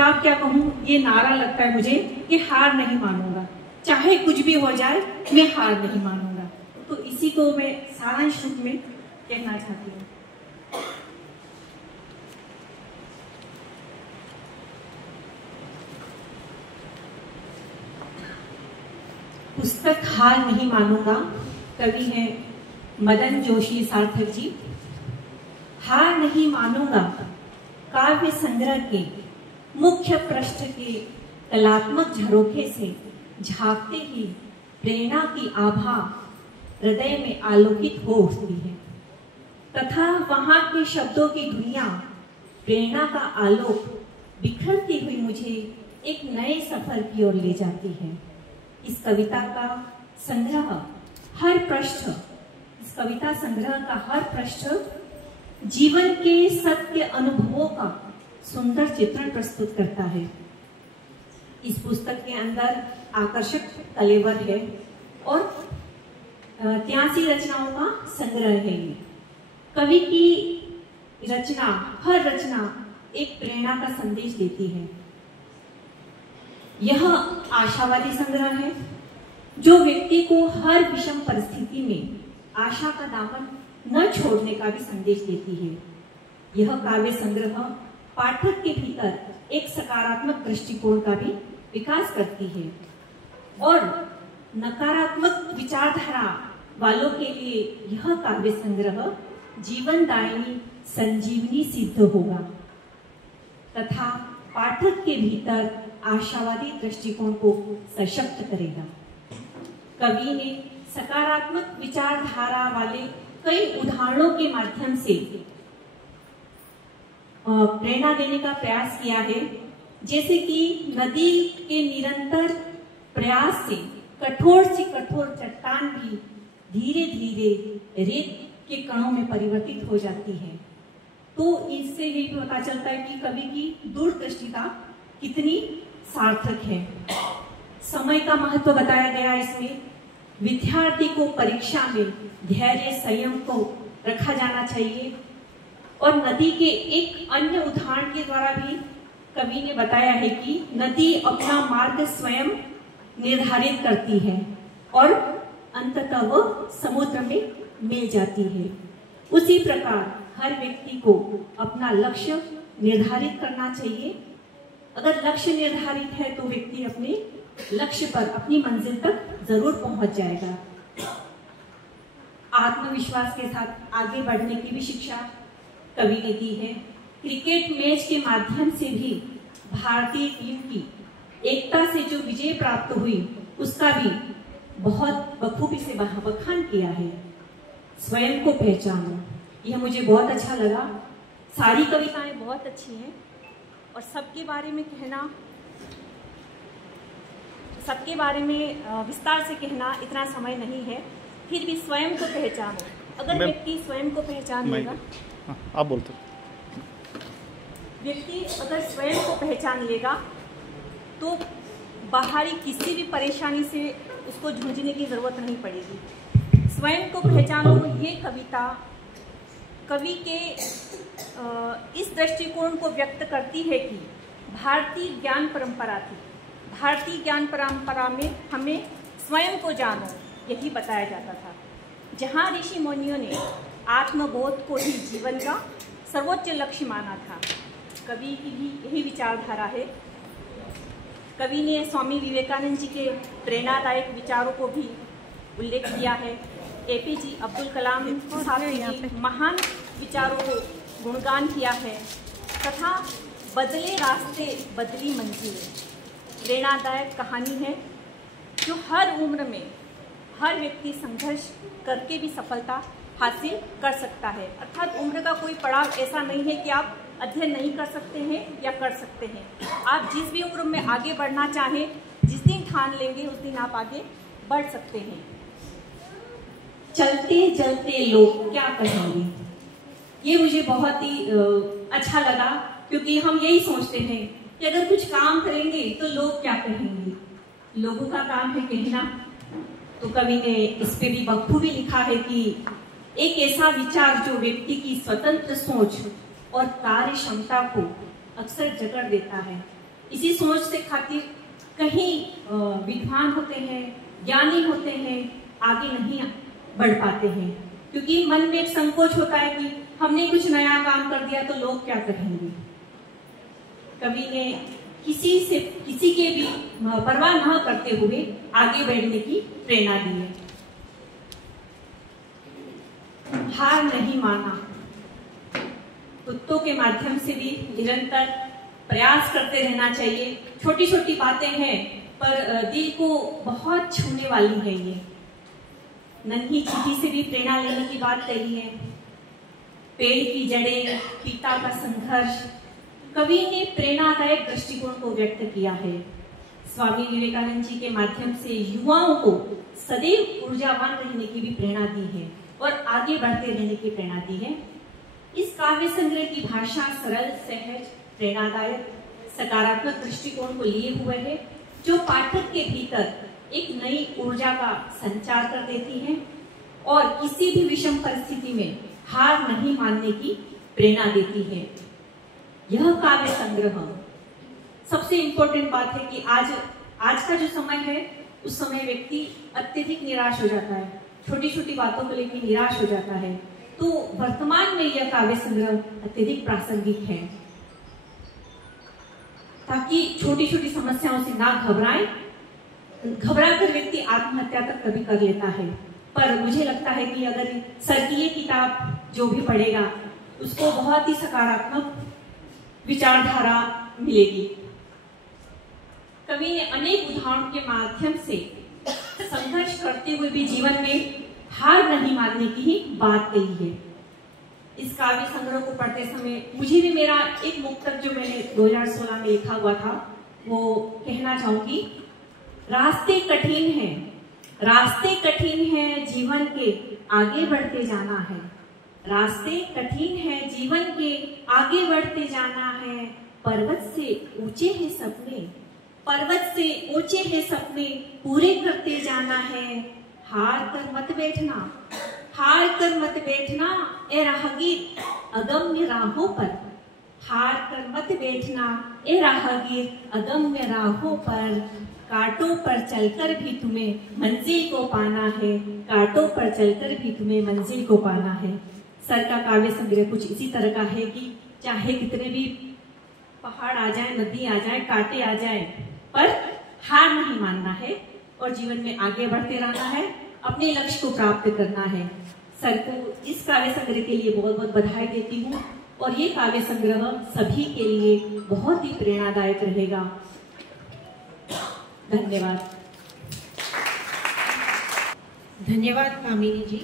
खिताब क्या कहूँ, ये नारा लगता है मुझे कि हार नहीं मानूंगा, चाहे कुछ भी हो जाए मैं हार नहीं मानूंगा। तो इसी को मैं सारांश रूप में कहना चाहती हूँ। पुस्तक हार नहीं मानूंगा, कवि हैं मदन जोशी सार्थक जी। हार नहीं मानूंगा काव्य संग्रह के मुख्य पृष्ठ के कलात्मक झरोखे से झांकते ही प्रेरणा की आभा हृदय में आलोकित हो उठती है, तथा वहां के शब्दों की दुनिया प्रेरणा का आलोक बिखरती हुई मुझे एक नए सफर की ओर ले जाती है। इस कविता संग्रह का हर पृष्ठ जीवन के सत्य अनुभवों का सुंदर चित्रण प्रस्तुत करता है। इस पुस्तक के अंदर आकर्षक कलेवर है और 83 रचनाओं का संग्रह है। ये कवि की रचना, हर रचना एक प्रेरणा का संदेश देती है। यह आशावादी संग्रह है जो व्यक्ति को हर विषम परिस्थिति में आशा का दामन न छोड़ने का भी संदेश देती है। यह काव्य संग्रह पाठक के भीतर एक सकारात्मक दृष्टिकोण का भी विकास करती है और नकारात्मक विचारधारा वालों के लिए यह काव्य संग्रह जीवनदायिनी संजीवनी सिद्ध होगा तथा पाठक के भीतर आशावादी दृष्टिकोण को सशक्त करेगा। कवि ने सकारात्मक विचारधारा वाले कई उदाहरणों के माध्यम से प्रेरणा देने का प्रयास किया है, जैसे कि नदी के निरंतर प्रयास से कठोर से कठोर चट्टान भी धीरे धीरे रेत के कणों में परिवर्तित हो जाती है। तो इससे ये भी पता चलता है कि कवि की दूरदृष्टिता कितनी सार्थक है। समय का महत्व बताया गया इसमें। विद्यार्थी को परीक्षा में धैर्य संयम को रखा जाना चाहिए और नदी के एक अन्य उदाहरण के द्वारा भी कवि ने बताया है कि नदी अपना मार्ग स्वयं निर्धारित करती है और अंततः वह समुद्र में मिल जाती है। उसी प्रकार हर व्यक्ति को अपना लक्ष्य निर्धारित करना चाहिए। अगर लक्ष्य निर्धारित है तो व्यक्ति अपने लक्ष्य पर, अपनी मंजिल तक जरूर पहुंच जाएगा। आत्मविश्वास के साथ आगे बढ़ने की भी शिक्षा कवि ने दी है। क्रिकेट मैच के माध्यम से भी भारतीय टीम की एकता से जो विजय प्राप्त हुई उसका भी बहुत बखूबी से बखान किया है। स्वयं को पहचानो, यह मुझे बहुत अच्छा लगा। सारी कविताएं बहुत अच्छी हैं और सबके बारे में कहना, सबके बारे में विस्तार से कहना इतना समय नहीं है। फिर भी स्वयं को पहचानो। अगर व्यक्ति स्वयं को पहचान लेगा, आप बोलते, व्यक्ति अगर स्वयं को पहचान लेगा तो बाहरी किसी भी परेशानी से उसको जूझने की जरूरत नहीं पड़ेगी। स्वयं को पहचानो, ये कविता कवि के इस दृष्टिकोण को व्यक्त करती है कि भारतीय ज्ञान परंपरा थी। भारतीय ज्ञान परंपरा में हमें स्वयं को जानो यही बताया जाता था। जहाँ ऋषि मुनियों ने आत्मबोध को ही जीवन का सर्वोच्च लक्ष्य माना था, कवि की भी यही विचारधारा है। कवि ने स्वामी विवेकानंद जी के प्रेरणादायक विचारों को भी उल्लेख किया है। एपीजे अब्दुल कलाम साहब के महान विचारों को गुणगान किया है तथा बदले रास्ते बदली मंजिलें प्रेरणादायक कहानी है जो हर उम्र में हर व्यक्ति संघर्ष करके भी सफलता हासिल कर सकता है। अर्थात उम्र का कोई पड़ाव ऐसा नहीं है कि आप अध्ययन नहीं कर सकते हैं या कर सकते हैं। आप जिस भी उम्र में आगे बढ़ना चाहें, जिस दिन ठान लेंगे उस दिन आप आगे बढ़ सकते हैं। चलते चलते लोग क्या कहेंगे, ये मुझे बहुत ही अच्छा लगा, क्योंकि हम यही सोचते हैं कि अगर कुछ काम करेंगे तो लोग क्या कहेंगे। लोगों का काम है कहना। तो कवि ने इस पे भी बखूबी लिखा है कि एक ऐसा विचार जो व्यक्ति की स्वतंत्र सोच और कार्य क्षमता को अक्सर जकड़ देता है, इसी सोच से खातिर कहीं विद्वान होते हैं, ज्ञानी होते हैं, आगे नहीं बढ़ पाते हैं, क्योंकि मन में एक संकोच होता है कि हमने कुछ नया काम कर दिया तो लोग क्या कहेंगे। कवि ने किसी के भी परवाह न करते हुए आगे बढ़ने की प्रेरणा दी है। हार नहीं माना, कुत्तों के माध्यम से भी निरंतर प्रयास करते रहना चाहिए। छोटी छोटी बातें हैं पर दिल को बहुत छूने वाली है। ये नन्ही चींटी से भी प्रेरणा लेने की बात कही है। पेड़ की जड़ें, पिता का संघर्ष, कवि ने प्रेरणादायक दृष्टिकोण को व्यक्त किया है। स्वामी विवेकानंद जी के माध्यम से युवाओं को सदैव ऊर्जावान रहने की भी प्रेरणा दी है और आगे बढ़ते रहने की प्रेरणा दी है। इस काव्य संग्रह की भाषा सरल, सहज, प्रेरणादायक, सकारात्मक दृष्टिकोण को लिए हुए है, जो पाठक के भीतर एक नई ऊर्जा का संचार कर देती है और किसी भी विषम परिस्थिति में हार नहीं मानने की प्रेरणा देती है। यह काव्य संग्रह, सबसे इंपॉर्टेंट बात है कि आज का जो समय है, उस समय व्यक्ति अत्यधिक निराश हो जाता है, छोटी छोटी बातों को लेकर निराश हो जाता है। तो वर्तमान में यह काव्य संग्रह अत्यधिक प्रासंगिक है, ताकि छोटी छोटी समस्याओं से ना घबराए। घबराकर व्यक्ति आत्महत्या तक कभी कर लेता है, पर मुझे लगता है कि अगर सर की ये किताब जो भी पढ़ेगा उसको बहुत ही सकारात्मक विचारधारा मिलेगी। कवि ने अनेक उदाहरणों के माध्यम से संघर्ष करते हुए भी जीवन में हार नहीं मानने की ही बात कही है। इस काव्य संग्रह को पढ़ते समय मुझे भी मेरा एक मुक्तक जो मैंने 2016 में लिखा हुआ था वो कहना चाहूंगी। रास्ते कठिन हैं, रास्ते कठिन हैं, जीवन के आगे बढ़ते जाना है। रास्ते कठिन हैं, जीवन के आगे बढ़ते जाना है। पर्वत से ऊंचे हैं सपने, पर्वत से ऊंचे हैं सपने, पूरे करते जाना है। हार कर मत बैठना, हार कर मत बैठना, ए राहगीर अगम्य राहों पर। हार कर मत बैठना, ए राहगीर अगम्य राहों पर। कांटों पर चलकर भी तुम्हें मंजिल को पाना है, कांटों पर चलकर भी तुम्हें मंजिल को पाना है। सर का काव्य संग्रह कुछ इसी तरह का है कि चाहे कितने भी पहाड़ आ जाए, नदी आ जाए, कांटे आ जाए, पर हार नहीं मानना है और जीवन में आगे बढ़ते रहना है, अपने लक्ष्य को प्राप्त करना है। सर को इस काव्य संग्रह के लिए बहुत बहुत बधाई देती हूँ और ये काव्य संग्रह सभी के लिए बहुत ही प्रेरणादायक रहेगा। धन्यवाद। धन्यवाद कामिनी जी।